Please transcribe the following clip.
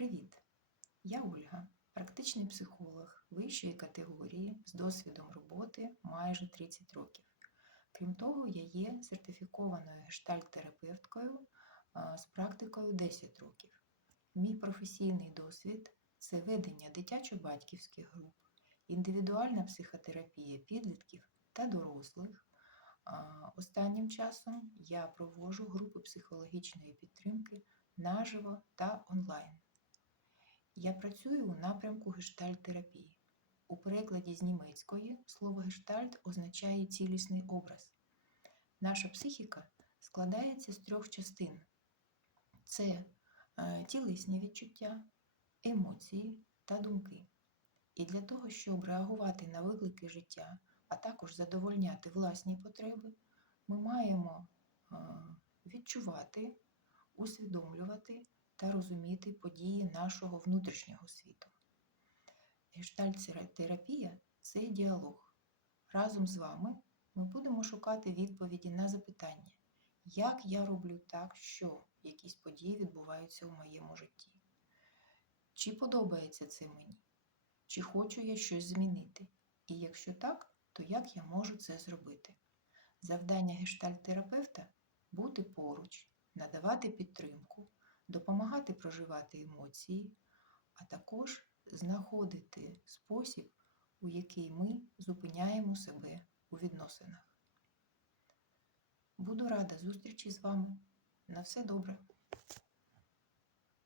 Привіт! Я Ольга, практичний психолог вищої категорії з досвідом роботи майже 30 років. Крім того, я є сертифікованою гештальт-терапевткою з практикою 10 років. Мій професійний досвід це ведення дитячо-батьківських груп, індивідуальна психотерапія підлітків та дорослих. Останнім часом я проводжу групи психологічної підтримки наживо та онлайн. Я працюю у напрямку гештальт-терапії. У перекладі з німецької слово гештальт означає цілісний образ. Наша психіка складається з трьох частин: це е, тілесні відчуття, емоції та думки. І для того, щоб реагувати на виклики життя, а також задовольняти власні потреби, ми маємо е, відчувати, усвідомлювати та розуміти події нашого внутрішнього світу. Гештальт-терапія це діалог. Разом з вами ми будемо шукати відповіді на запитання, як я роблю так, що якісь події відбуваються у моєму житті. Чи подобається це мені? Чи хочу я щось змінити? І якщо так, то як я можу це зробити? Завдання гештальт-терапевта бути поруч, надавати підтримку, допомагати проживати емоції, а також знаходити спосіб, у який ми зупиняємо себе у відносинах. Буду рада зустрічі з вами. На все добре!